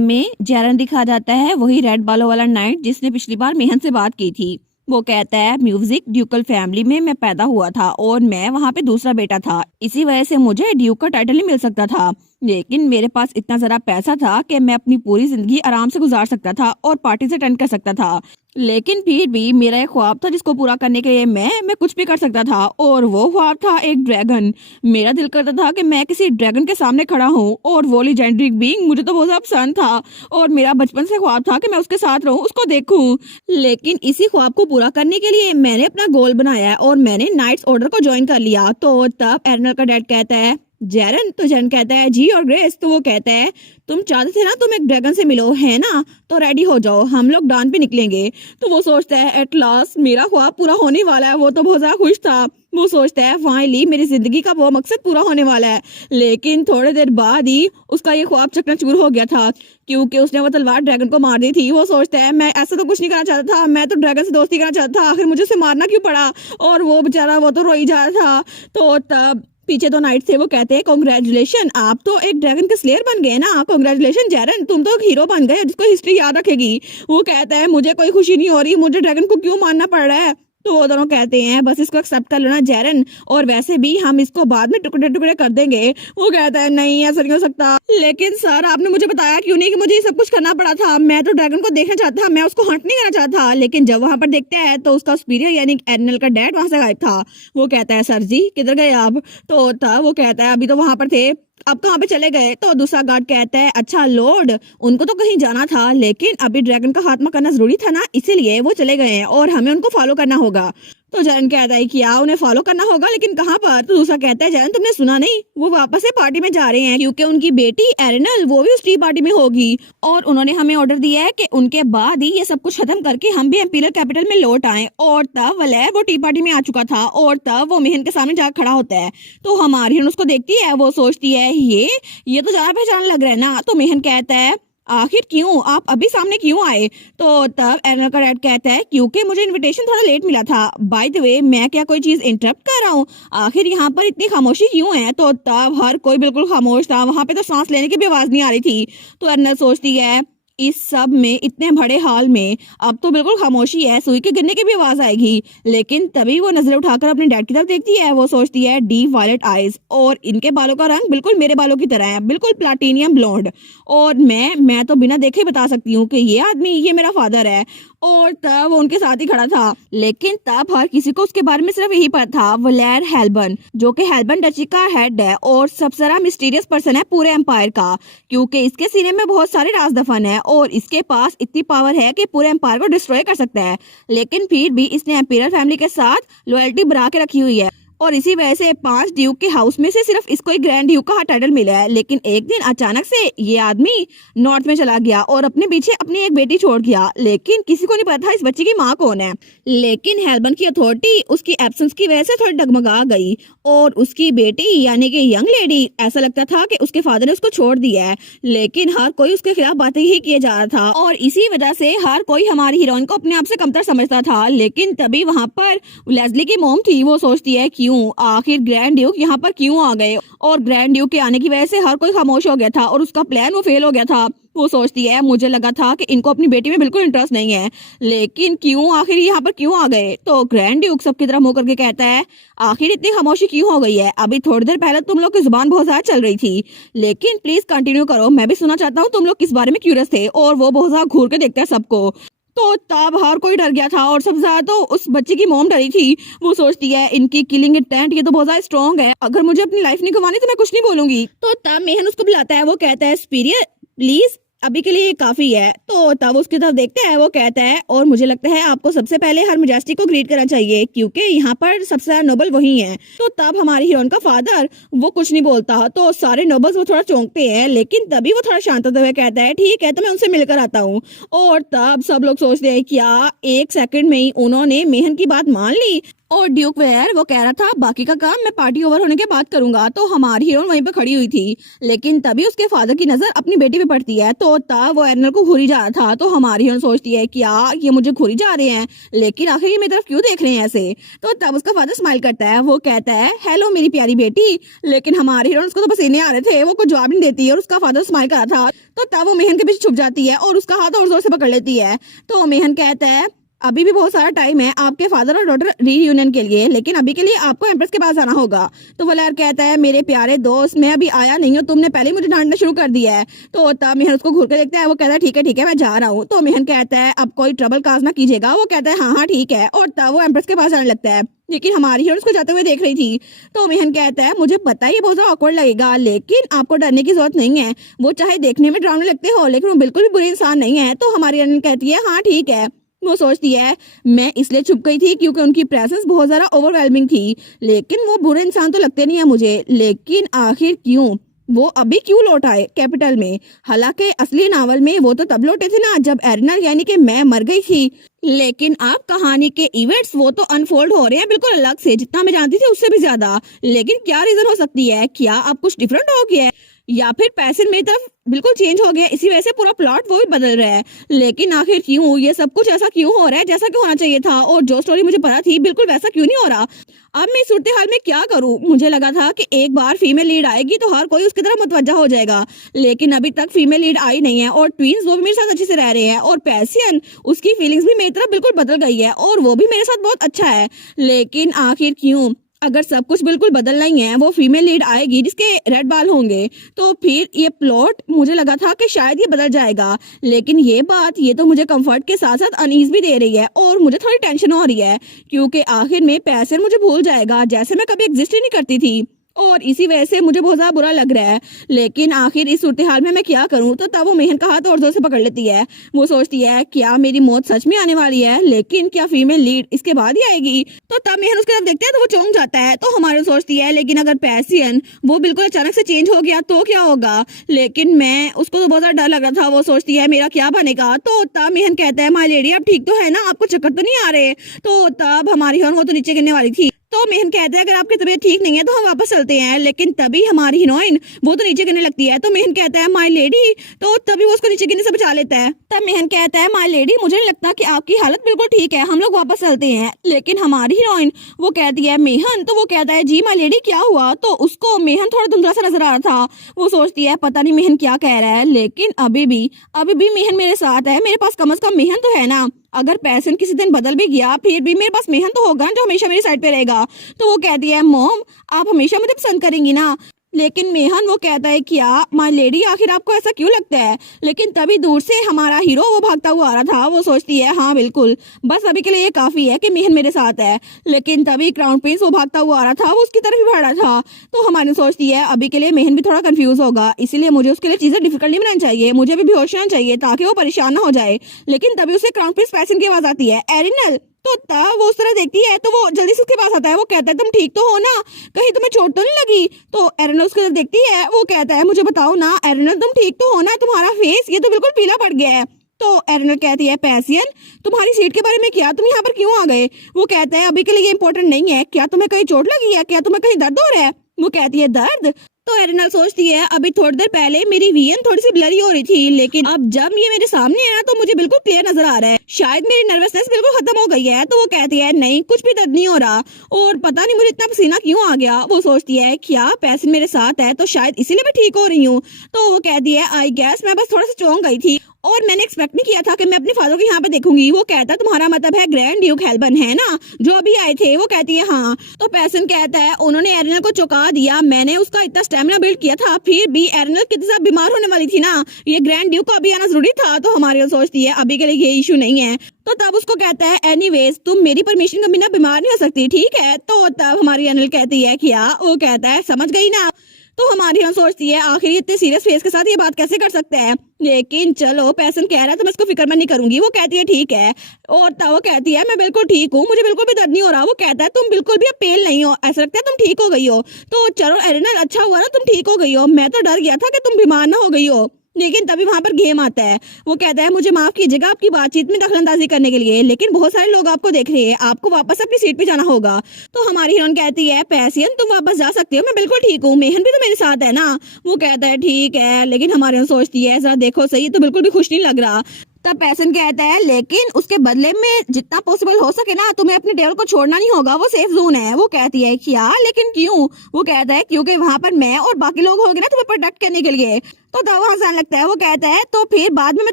में जैरन दिखा जाता है, वही रेड बालों वाला नाइट जिसने पिछली बार मेहन से बात की थी। वो कहता है म्यूजिक ड्यूकल फैमिली में मैं पैदा हुआ था और मैं वहाँ पे दूसरा बेटा था, इसी वजह से मुझे ड्यूक का टाइटल ही मिल सकता था। लेकिन मेरे पास इतना जरा पैसा था कि मैं अपनी पूरी जिंदगी आराम से गुजार सकता था और पार्टी से अटेंड कर सकता था। लेकिन फिर भी मेरा एक ख्वाब था जिसको पूरा करने के लिए मैं कुछ भी कर सकता था, और वो ख्वाब था एक ड्रैगन। मेरा दिल करता था कि मैं किसी ड्रैगन के सामने खड़ा हूँ, और वो लीजेंडरी बीइंग मुझे तो बहुत ज्यादा पसंद था, और मेरा बचपन से ख्वाब था कि मैं उसके साथ रहूँ, उसको देखूं। लेकिन इसी ख्वाब को पूरा करने के लिए मैंने अपना गोल बनाया और मैंने नाइट्स ऑर्डर को ज्वाइन कर लिया। तो तब एरनल का डैड कहता है जैरन, तो जैरन कहता है जी और ग्रेस। तो वो कहता है तुम चाहते थे ना तुम एक ड्रैगन से मिलो, है ना? तो रेडी हो जाओ, हम लोग डान पे निकलेंगे। तो वो सोचता है एट लास्ट मेरा ख्वाब पूरा होने वाला है। वो तो बहुत ज्यादा खुश था। वो सोचता है फाइनली मेरी जिंदगी का वो मकसद पूरा होने वाला है। लेकिन थोड़ी देर बाद ही उसका ये ख्वाब चकनाचूर हो गया था, क्योंकि उसने वो तलवार ड्रैगन को मार दी थी। वो सोचता है मैं ऐसा तो कुछ नहीं करना चाहता था, मैं तो ड्रैगन से दोस्ती करना चाहता था, आखिर मुझे उसे मारना क्यों पड़ा? और वो बेचारा वो तो रोई जा रहा था। तो तब पीछे दो नाइट थे, वो कहते हैं कॉन्ग्रेचुलेशन, आप तो एक ड्रैगन के स्लेयर बन गए ना। कॉन्ग्रेचुलेशन जैरन, तुम तो एक हीरो बन गए जिसको हिस्ट्री याद रखेगी। वो कहता है मुझे कोई खुशी नहीं हो रही, मुझे ड्रैगन को क्यों मारना पड़ रहा है? तो वो दोनों कहते हैं बस इसको एक्सेप्ट कर लेना जैरन, और वैसे भी हम इसको बाद में टुकड़े टुकड़े कर देंगे। वो कहता है नहीं ऐसा नहीं हो सकता। लेकिन सर आपने मुझे बताया क्यों नहीं कि मुझे ये सब कुछ करना पड़ा था? मैं तो ड्रैगन को देखना चाहता था, मैं उसको हंट नहीं करना चाहता था। लेकिन जब वहां पर देखते हैं तो उसका सुपीरियर यानी एरनल का डैड वहां से गायब था। वो कहता है सर जी किधर गए आप? तो तब वो कहता है अभी तो वहां पर थे, अब कहाँ पे चले गए? तो दूसरा गार्ड कहता है अच्छा लॉर्ड, उनको तो कहीं जाना था, लेकिन अभी ड्रैगन का खात्मा करना जरूरी था ना, इसीलिए वो चले गए हैं और हमें उनको फॉलो करना होगा। तो जैरन कहता है क्या उन्हें फॉलो करना होगा, लेकिन कहाँ पर? तो दूसरा कहता है जैरन तुमने सुना नहीं, वो वापस से पार्टी में जा रहे हैं क्योंकि उनकी बेटी एरनल वो भी उस टी पार्टी में होगी, और उन्होंने हमें ऑर्डर दिया है कि उनके बाद ही ये सब कुछ खत्म करके हम भी एम्पीरियल कैपिटल में लौट आए। और तब वलैर वो टी पार्टी में आ चुका था, और तब वो मेहन के सामने जाकर खड़ा होता है। तो हमारी उसको देखती है, वो सोचती है ये तो ज्यादा पहचान लग रहा है ना। तो मेहन कहता है आखिर क्यों आप अभी सामने क्यों आए? तो तब एरनल का डैड कहता है क्योंकि मुझे इनविटेशन थोड़ा लेट मिला था। बाय द वे मैं क्या कोई चीज इंटरप्ट कर रहा हूँ? आखिर यहाँ पर इतनी खामोशी क्यों है? तो तब हर कोई बिल्कुल खामोश था, वहां पे तो सांस लेने की भी आवाज नहीं आ रही थी। तो एरनल सोचती है इस सब में इतने बड़े हाल में अब तो बिल्कुल खामोशी है, सुई के गिरने की भी आवाज आएगी। लेकिन तभी वो नजर उठाकर अपने डैड की तरफ देखती है। वो सोचती है डीप वायलेट आईज, और इनके बालों का रंग बिल्कुल मेरे बालों की तरह है, बिल्कुल प्लाटिनियम ब्लॉन्ड, और मैं तो बिना देखे बता सकती हूँ कि ये आदमी ये मेरा फादर है। और तब वो उनके साथ ही खड़ा था। लेकिन तब हर किसी को उसके बारे में सिर्फ यही पता था, वलैर हेल्बन, जो कि हेल्बन डची का हेड है और सबसे बड़ा मिस्टीरियस पर्सन है पूरे एम्पायर का, क्योंकि इसके सीने में बहुत सारे राज दफन है और इसके पास इतनी पावर है कि पूरे एम्पायर को डिस्ट्रॉय कर सकता है। लेकिन फिर भी इसने एम्पीरियल फैमिली के साथ लॉयल्टी बना के रखी हुई है, और इसी वजह से 5 ड्यूक के हाउस में से सिर्फ इसको एक ग्रैंड ड्यूक का टाइटल मिला है। लेकिन एक दिन अचानक से ये आदमी नॉर्थ में चला गया और अपने पीछे अपनी एक बेटी छोड़ गया। लेकिन किसी को नहीं पता था इस बच्चे की माँ कौन है। लेकिन हेल्बन की अथॉरिटी उसकी एब्सेंस की वजह से थोड़ी डगमगा गई, और उसकी बेटी यानी कि यंग लेडी ऐसा लगता था कि उसके फादर ने उसको छोड़ दिया है। लेकिन हर कोई उसके खिलाफ बातें ही किए जा रहा था, और इसी वजह से हर कोई हमारी हीरोइन को अपने आप से कमतर समझता था। लेकिन तभी वहाँ पर लेस्ली की मोम थी। वो सोचती है क्यों आखिर ग्रैंड ड्यूक यहाँ पर क्यों आ गए, और ग्रैंड ड्यूक के आने की वजह से हर कोई खामोश हो गया था और उसका प्लान वो फेल हो गया था। वो सोचती है मुझे लगा था कि इनको अपनी बेटी में बिल्कुल इंटरेस्ट नहीं है, लेकिन क्यों आखिर यहाँ पर क्यों आ गए? तो ग्रैंड ड्यूक सबकी तरफ मुंह करके कहता है आखिर इतनी खामोशी क्यों हो गई है? अभी थोड़ी देर पहले तुम लोग की जुबान बहुत ज्यादा चल रही थी, लेकिन प्लीज कंटिन्यू करो, मैं भी सुनना चाहता हूँ तुम लोग किस बारे में क्यूरियस थे। और वो बहुत ज्यादा घूर के देखता है सबको। तो तब हर कोई डर गया था, और सबसे ज्यादा तो उस बच्चे की मॉम डरी थी। वो सोचती है इनकी किलिंग इंटेंट ये तो बहुत ज्यादा स्ट्रॉन्ग है, अगर मुझे अपनी लाइफ नहीं गंवानी तो मैं कुछ नहीं बोलूंगी। तो तब मेहन उसको बुलाता है। वो कहता है सुपीरियर प्लीज अभी के लिए ये काफी है। तो तब उसकी तरफ देखते हैं। वो कहता है और मुझे लगता है आपको सबसे पहले हर मेजेस्टी को ग्रीट करना चाहिए, क्योंकि यहाँ पर सबसे ज्यादा नोबल वही है। तो तब हमारी हीरोइन का फादर वो कुछ नहीं बोलता, तो सारे नोबल्स वो थोड़ा चौंकते हैं, लेकिन तभी वो थोड़ा शांत होते हुए कहता है ठीक है तो मैं उनसे मिलकर आता हूँ। और तब सब लोग सोचते हैं क्या एक सेकंड में ही उन्होंने मेहन की बात मान ली? और ड्यूक वेयर वो कह रहा था बाकी का काम मैं पार्टी ओवर होने के बाद करूंगा। तो हमारी हीरोइन वहीं पे खड़ी हुई थी, लेकिन तभी उसके फादर की नजर अपनी बेटी पे पड़ती है। तो तब वो एरनल को घूरी जा रहा था। तो हमारी हीरोइन सोचती है क्या ये मुझे घूरी जा रहे हैं, लेकिन आखिर ये मेरी तरफ क्यों देख रहे हैं ऐसे। तो तब उसका फादर स्माइल करता है, वो कहता है हेलो मेरी प्यारी बेटी। लेकिन हमारी हीरोइन उसको तो पसीने आ रहे थे, वो कुछ जवाब नहीं देती है और उसका फादर स्माइल कर रहा था। तो तब वो मेहन के पीछे छुप जाती है और उसका हाथ और जोर से पकड़ लेती है। तो मेहन कहता है अभी भी बहुत सारा टाइम है आपके फादर और डॉटर रीयूनियन के लिए, लेकिन अभी के लिए आपको एम्प्रेस के पास आना होगा। तो वलार कहता है मेरे प्यारे दोस्त मैं अभी आया नहीं हूँ, तुमने पहले मुझे डांटना शुरू कर दिया है। तो तब मेहन उसको घूर कर देखता है, वो कहता है ठीक है मैं जा रहा हूँ। तो मेहन कहता है अब कोई ट्रबल काज ना कीजिएगा। वो कहता है हाँ ठीक है। और तब वो एम्प्रेस के पास आने लगता है, लेकिन हमारी हीरोइन उसको जाते हुए देख रही थी। तो मेहन कहता है मुझे पता है ये बहुत ज्यादा ऑकवर्ड लगेगा, लेकिन आपको डरने की जरूरत नहीं है। वो चाहे देखने में डरावने लगते हो, लेकिन वो बिल्कुल भी बुरे इंसान नहीं है। तो हमारी हीरोइन कहती है हाँ ठीक है। वो सोचती है मैं इसलिए छुप गई थी क्योंकि उनकी प्रेजेंस बहुत ज्यादा ओवरवेलमिंग थी, लेकिन वो बुरे इंसान तो लगते नहीं है मुझे। लेकिन आखिर क्यों वो अभी क्यों लौट आए कैपिटल में। हालांकि असली नावल में वो तो तब लौटे थे ना जब एरनल यानी कि मैं मर गई थी, लेकिन अब कहानी के इवेंट्स वो तो अनफोल्ड हो रहे हैं बिल्कुल अलग से, जितना मैं जानती थी उससे भी ज्यादा। लेकिन क्या रीजन हो सकती है, क्या अब कुछ डिफरेंट हो गया है या फिर पैसे मेरी तरफ बिल्कुल चेंज हो गया, इसी वजह से पूरा प्लॉट वो भी बदल रहा है। लेकिन आखिर क्यों ये सब कुछ ऐसा क्यों हो रहा है जैसा कि होना चाहिए था, और जो स्टोरी मुझे पता थी बिल्कुल वैसा क्यों नहीं हो रहा। अब मैं इस सूरत हाल में क्या करूं। मुझे लगा था कि एक बार फीमेल लीड आएगी तो हर कोई उसकी तरफ मुतवज्जा हो जाएगा, लेकिन अभी तक फीमेल लीड आई नहीं है। और ट्विंस वो भी मेरे साथ अच्छे से रह रहे हैं, और पैसियन उसकी फीलिंग्स भी मेरी तरफ बिल्कुल बदल गई है और वो भी मेरे साथ बहुत अच्छा है। लेकिन आखिर क्यों, अगर सब कुछ बिल्कुल बदलना ही है, वो फीमेल लीड आएगी जिसके रेड बाल होंगे, तो फिर ये प्लॉट मुझे लगा था कि शायद ये बदल जाएगा। लेकिन ये बात ये तो मुझे कंफर्ट के साथ साथ अनईज भी दे रही है और मुझे थोड़ी टेंशन हो रही है, क्योंकि आखिर में पैसे मुझे भूल जाएगा जैसे मैं कभी एग्जिस्ट ही नहीं करती थी, और इसी वजह से मुझे बहुत ज्यादा बुरा लग रहा है। लेकिन आखिर इस सूरत हाल में मैं क्या करूं। तो तब वो मेहन का हाथ और जोर से पकड़ लेती है। वो सोचती है क्या मेरी मौत सच में आने वाली है, लेकिन क्या फीमेल लीड इसके बाद ही आएगी। तो तब मेहन उसके तरफ देखते हैं तो वो चौंक जाता है। तो हमारे सोचती है लेकिन अगर पैसियन वो बिल्कुल अचानक से चेंज हो गया तो क्या होगा। लेकिन मैं उसको तो बहुत ज्यादा डर लग रहा था। वो सोचती है मेरा क्या बनेगा। तो तब मेहन कहता है माय लेडी आप ठीक तो है ना, आपको चक्कर तो नहीं आ रहे। तो तब हमारी वो तो नीचे गिरने वाली थी। तो मेहन कहता है अगर आपकी तबीयत ठीक नहीं है तो हम वापस चलते हैं, लेकिन तभी हमारी हीरोइन वो तो नीचे गिरने लगती है। तो मेहन कहता है माय लेडी, तो तभी वो उसको नीचे गिरने से बचा लेता है। तब मेहन कहता है माय लेडी मुझे नहीं लगता कि आपकी हालत बिल्कुल ठीक है, हम लोग वापस चलते हैं। लेकिन हमारी हीरोइन वो कहती है मेहन, तो वो कहता है जी माय लेडी क्या हुआ। तो उसको मेहन थोड़ा धुंधला सा नजर आ रहा था। वो सोचती है पता नहीं मेहन क्या कह रहा है, लेकिन अभी भी मेहन मेरे साथ है, मेरे पास कम से कम मेहन तो है ना। अगर पैसन किसी दिन बदल भी गया फिर भी मेरे पास मेहन तो होगा जो हमेशा मेरी साइड पे रहेगा। तो वो कहती है मॉम आप हमेशा मुझे पसंद करेंगी ना। लेकिन मेहन वो कहता है क्या माय लेडी आखिर आपको ऐसा क्यों लगता है। लेकिन तभी दूर से हमारा हीरो वो भागता हुआ आ रहा था। वो सोचती है हाँ बिल्कुल बस अभी के लिए ये काफी है कि मेहन मेरे साथ है। लेकिन तभी क्राउन प्रिंस वो भागता हुआ आ रहा था, वो उसकी तरफ ही भाग रहा था। तो हमारी सोचती है अभी के लिए मेहन भी थोड़ा कंफ्यूज होगा, इसीलिए मुझे उसके लिए चीजें डिफिकल्ट नहीं बनानी चाहिए, मुझे भी बेहोश होना चाहिए ताकि वो परेशान ना हो जाए। लेकिन तभी उसे क्राउन प्रिंस पैसन की आवाज आती है एरिनल। तो तब वो उस तरह देखती है तो वो जल्दी से उसके पास आता है। वो कहता है तुम ठीक तो हो ना, कहीं तुम्हें चोट तो नहीं लगी। तो एरिनल उसके तरफ देखती है, वो कहता है मुझे बताओ ना एरिनल तुम ठीक तो हो ना, तुम्हारा फेस ये तो बिल्कुल पीला पड़ गया है। तो एरिनल कहती है पैसियन तुम्हारी सीट के बारे में क्या, तुम यहाँ पर क्यों आ गए। वो कहता है अभी के लिए ये इंपॉर्टेंट नहीं है, क्या तुम्हें कहीं चोट लगी है, क्या तुम्हें कहीं दर्द हो रहा है। वो कहती है दर्द। तो एरिनल सोचती है अभी थोड़ी देर पहले मेरी विजन थोड़ी सी ब्लरी हो रही थी, लेकिन अब जब ये मेरे सामने है ना तो मुझे बिल्कुल क्लियर नजर आ रहा है, शायद मेरी नर्वसनेस बिल्कुल खत्म हो गई है। तो वो कहती है नहीं कुछ भी दर्द नहीं हो रहा, और पता नहीं मुझे इतना पसीना क्यों आ गया। वो सोचती है क्या पैसन मेरे साथ है तो शायद इसीलिए मैं ठीक हो रही हूँ। तो वो कहती है आई गैस मैं बस थोड़ा सा चौंक गई थी और मैंने एक्सपेक्ट नहीं किया था कि मैं अपने फादर को यहाँ पे देखूंगी। वो कहता है तुम्हारा मतलब है ग्रैंड ड्यूक हेल्बन है ना जो अभी आए थे। वो कहती है हाँ। तो पैसन कहता है उन्होंने एरिनल को चौंका दिया, मैंने उसका इतना स्टेमिना बिल्ड किया था, फिर भी एरिनल कितनी ज्यादा बीमार होने वाली थी ना, ये ग्रैंड ड्यूक को अभी आना जरूरी था। तो हमारी सोचती है अभी के लिए ये इशू नहीं है। तो तब उसको कहता है एनीवेज तुम मेरी परमिशन के बिना बीमार नहीं हो सकती ठीक है। तो तब हमारी एरिनल कहती है क्या। वो कहता है समझ गई ना। तो हमारी हम सोचती है आखिर इतने सीरियस फेस के साथ ये बात कैसे कर सकते हैं, लेकिन चलो पैसन कह रहा है तो मैं इसको फिक्रमंद नहीं करूंगी। वो कहती है ठीक है, और तब वो कहती है मैं बिल्कुल ठीक हूँ, मुझे बिल्कुल भी दर्द नहीं हो रहा। वो कहता है तुम बिल्कुल भी अब पेल नहीं हो, ऐसा लगता है तुम ठीक हो गई हो। तो चलो एरिनल अच्छा हुआ ना तुम ठीक हो गई हो, मैं तो डर गया था कि तुम बीमार ना हो गई हो। लेकिन तभी वहाँ पर गेम आता है। वो कहता है मुझे माफ कीजिएगा आपकी बातचीत में दखलंदाजी करने के लिए, लेकिन बहुत सारे लोग आपको देख रहे हैं, आपको वापस अपनी सीट पे जाना होगा। तो हमारी हीरोइन कहती है पैसियन तुम वापस जा सकते हो, मैं बिल्कुल ठीक हूँ, मेहन भी तो मेरे साथ है ना। वो कहता है ठीक है, लेकिन हमारी हीरोइन सोचती है जरा देखो सही, तो बिल्कुल भी खुश नहीं लग रहा। तब पैसन कहता है लेकिन उसके बदले में जितना पॉसिबल हो सके ना तुम्हें अपने टेबल को छोड़ना नहीं होगा, वो सेफ जोन है। वो कहती है क्या, लेकिन क्यों? वो कहता है क्योंकि वहां पर मैं और बाकी लोग होंगे ना तुम्हें प्रोटेक्ट करने के लिए। तो तब हंसने लगता है। वो कहता है तो फिर बाद में मैं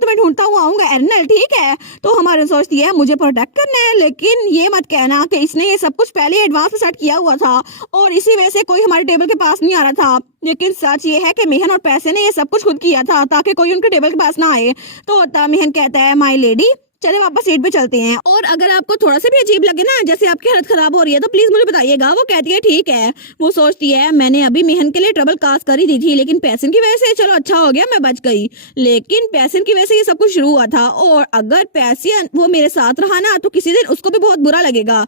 तुम्हें ढूंढता हुआ आऊंगा एर्नल, ठीक है? तो हमारी सोचती है मुझे प्रोटेक्ट करना है, लेकिन ये मत कहना कि इसने ये सब कुछ पहले एडवांस में सेट किया हुआ था और इसी वजह से कोई हमारे टेबल के पास नहीं आ रहा था। लेकिन सच ये है कि मेहन और पैसे ने ये सब कुछ खुद किया था ताकि कोई उनके टेबल के पास ना आए। तो तब मेहन कहता है माय लेडी चले वापस सीट पे चलते हैं, और अगर आपको थोड़ा सा भी अजीब लगे ना जैसे आपकी हालत खराब हो रही है तो प्लीज मुझे बताइएगा। वो कहती है ठीक है। वो सोचती है मैंने अभी मेहन के लिए ट्रबल कास्ट कर ही दी थी, लेकिन पैसन की वजह से चलो अच्छा हो गया मैं बच गई, लेकिन पैसन की वजह से ये सब कुछ शुरू हुआ था, और अगर पैसियन वो मेरे साथ रहा ना तो किसी दिन उसको भी बहुत बुरा लगेगा।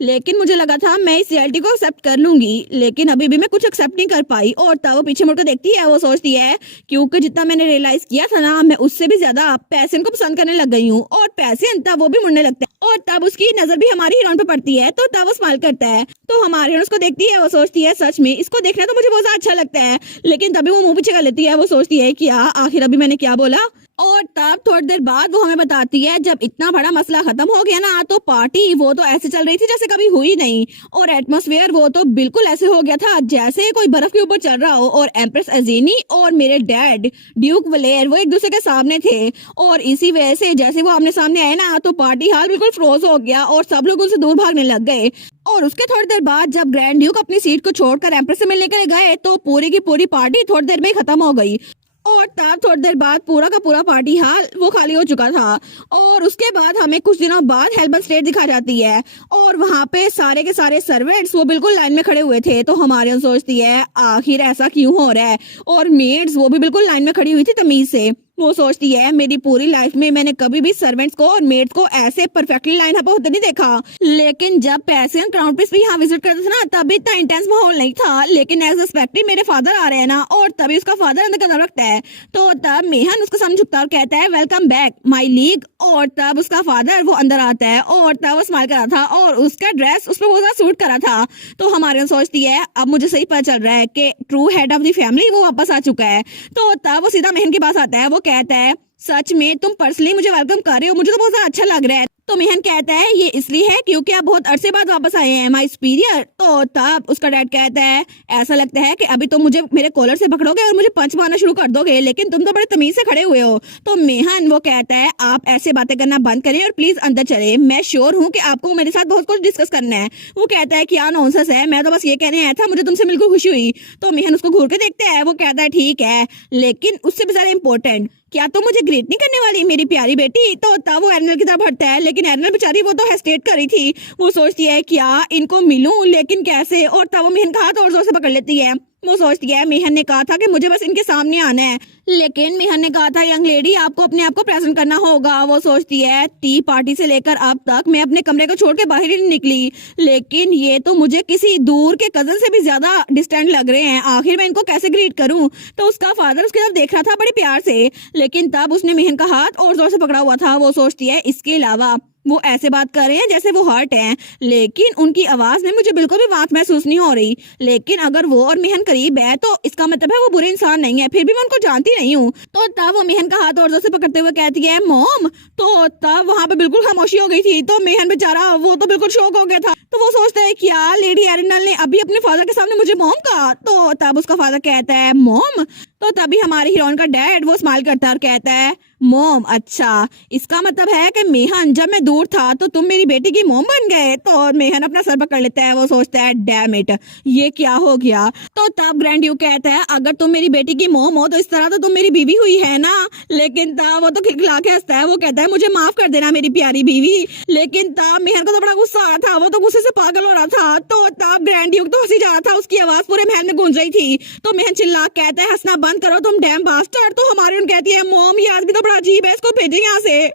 लेकिन मुझे लगा था मैं इस रियलिटी को एक्सेप्ट कर लूंगी, लेकिन अभी भी मैं कुछ एक्सेप्ट नहीं कर पाई। और तब वो पीछे मुड़कर देखती है। वो सोचती है क्योंकि जितना मैंने रियलाइज किया था ना मैं उससे भी ज्यादा पैसन को पसंद करने लग गई हूँ, और पैसन तब वो भी मुड़ने लगता है, और तब उसकी नजर भी हमारी हीरोइन पे पड़ती है। तो तब वो स्माइल करता है। तो हमारी हीरोइन उसको देखती है। वो सोचती है सच में इसको देखना तो मुझे बहुत ज्यादा अच्छा लगता है, लेकिन तभी वो मुंह पीछे कर लेती है। वो सोचती है क्या आखिर अभी मैंने क्या बोला। और तब थोड़ी देर बाद वो हमें बताती है जब इतना बड़ा मसला खत्म हो गया ना तो पार्टी वो तो ऐसे चल रही थी जैसे कभी हुई नहीं, और एटमॉस्फेयर वो तो बिल्कुल ऐसे हो गया था जैसे कोई बर्फ के ऊपर चल रहा हो, और एम्प्रेस अजीनी और मेरे डैड ड्यूक वलेर वो एक दूसरे के सामने थे, और इसी वजह से जैसे वो आमने सामने आए ना तो पार्टी हाल बिल्कुल फ्रोज हो गया और सब लोग उनसे दूर भागने लग गए। और उसके थोड़ी देर बाद जब ग्रैंड ड्यूक अपनी सीट को छोड़कर एम्प्रेस से मिलने के लिए गए तो पूरी की पूरी पार्टी थोड़ी देर में ही खत्म हो गई, और तब थोड़ी देर बाद पूरा का पूरा पार्टी हॉल वो खाली हो चुका था। और उसके बाद हमें कुछ दिनों बाद हेल्बन स्टेट दिखा जाती है, और वहाँ पे सारे के सारे सर्वेंट्स वो बिल्कुल लाइन में खड़े हुए थे। तो हमारी सोचती है आखिर ऐसा क्यों हो रहा है, और मेड्स वो भी बिल्कुल लाइन में खड़ी हुई थी तमीज से। वो सोचती है मेरी पूरी लाइफ में मैंने कभी भी सर्वेंट्स को और मेड्स को ऐसे परफेक्टली लाइन अप होते नहीं देखा, लेकिन जब पैसे क्राउन प्रिंस भी यहाँ विजिट करते थे ना तब इतना इंटेंस माहौल नहीं था। लेकिन एज एक्सपेक्टेड मेरे फादर आ रहे हैं ना, और तभी उसका फादर अंदर कदम रखता है। तो तब मेहन उसके सामने झुकता और कहता है वेलकम बैक माय लीग, और तब उसका फादर वो अंदर आता है, और तब वो स्माइल करा था और उसका ड्रेस उस पर बहुत ज्यादा सूट करा था। तो हमारे सोचती है अब मुझे सही पता चल रहा है कि true head of the family वो वापस आ चुका है। तो तब वो सीधा मेहन के पास आता है। वो कहता है सच में तुम पर्सनली मुझे वेलकम कर रहे हो, मुझे तो बहुत ज्यादा अच्छा लग रहा है। तो मेहन कहता है ये इसलिए है क्योंकि आप बहुत अरसे बाद वापस आए हैं माय सुपीरियर। तो तब उसका डैड कहता है ऐसा लगता है कि अभी तो मुझे मेरे कॉलर से पकड़ोगे और मुझे पंच मारना शुरू कर दोगे, लेकिन तुम तो बड़े तमीज से खड़े हुए हो। तो मेहन वो कहता है आप ऐसे बातें करना बंद करें और प्लीज अंदर चले, मैं श्योर हूँ कि आपको मेरे साथ बहुत कुछ डिस्कस करना है। वो कहता है क्या नॉनसेंस है, मैं तो बस ये कहने आया था, मुझे तुमसे मिलकर खुशी हुई। तो मेहन उसको घूर के देखता है। वो कहता है ठीक है, लेकिन उससे भी ज्यादा इम्पोर्टेंट क्या तुम मुझे ग्रीट नहीं करने वाली मेरी प्यारी बेटी। तो तब वो एर्नल की तरफ हटता है, लेकिन एर्नल बेचारी वो तो हेस्टेट कर रही थी। वो सोचती है क्या इनको मिलूं, लेकिन कैसे। और तब वो मेहन का हाथ और जोर से पकड़ लेती है। वो सोचती है मेहन ने कहा था कि मुझे बस इनके सामने आना है, लेकिन मेहन ने कहा था यंग लेडी आपको अपने आप को प्रेजेंट करना होगा। वो सोचती है टी पार्टी से लेकर अब तक मैं अपने कमरे को छोड़ के बाहर ही नहीं निकली, लेकिन ये तो मुझे किसी दूर के कजन से भी ज्यादा डिस्टेंट लग रहे हैं, आखिर मैं इनको कैसे ग्रीट करूं। तो उसका फादर उसकी तरफ देख रहा था बड़े प्यार से, लेकिन तब उसने मेहन का हाथ और जोर से पकड़ा हुआ था। वो सोचती है इसके अलावा वो ऐसे बात कर रहे हैं जैसे वो हर्ट हैं, लेकिन उनकी आवाज में मुझे बिल्कुल भी बात महसूस नहीं हो रही। लेकिन अगर वो और मेहन करीब है तो इसका मतलब है वो बुरे इंसान नहीं है, फिर भी मैं उनको जानती नहीं हूँ। तो तब वो मेहन का हाथ और जोर से पकड़ते हुए कहती है मॉम। तो तब वहाँ पे बिल्कुल खामोशी हो गई थी। तो मेहन बेचारा वो तो बिल्कुल शॉक हो गया था। तो वो सोचता है क्या लेडी एरिनल ने अभी अपने फादर के सामने मुझे मॉम कहा। तो तब उसका फादर कहता है मॉम। तो तभी हमारी हीरोइन का डैड वो स्माइल करता है और कहता है मॉम, अच्छा इसका मतलब है कि मेहन जब मैं दूर था तो तुम मेरी बेटी की मॉम बन गए। तो मेहन अपना सर पकड़ लेता है। वो सोचता है डैम इट, ये क्या हो गया। तो तब ग्रैंड ड्यूक कहता है अगर तुम मेरी बेटी की मॉम हो तो इस तरह तो तुम मेरी बीवी हुई है ना। लेकिन तब वो तो खिलखिला के हंसता है। वो कहता है मुझे माफ कर देना मेरी प्यारी बीवी। लेकिन तब मेहन को तो बड़ा गुस्सा आ रहा था, वो तो गुस्से से पागल हो रहा था। तो तब ग्रैंड ड्यूक तो हंसी जा रहा था, उसकी आवाज पूरे महल में गूंज रही थी। तो मेहन चिल्ला कहता है हंसना बंद करो तुम डैम बास्टर्ड। तो हमारी उन कहती है मॉम ये आज भी तो बड़ा अजीब है, इसको भेजें यहाँ से।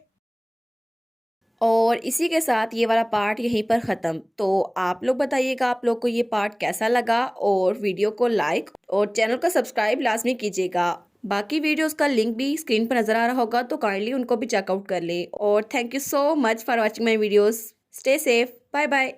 और इसी के साथ ये वाला पार्ट यहीं पर ख़त्म। तो आप लोग बताइएगा आप लोग को ये पार्ट कैसा लगा, और वीडियो को लाइक और चैनल को सब्सक्राइब लाजमी कीजिएगा। बाकी वीडियोस का लिंक भी स्क्रीन पर नज़र आ रहा होगा, तो काइंडली उनको भी चेकआउट कर ले। और thank you so much for watching my videos. Stay safe, bye bye.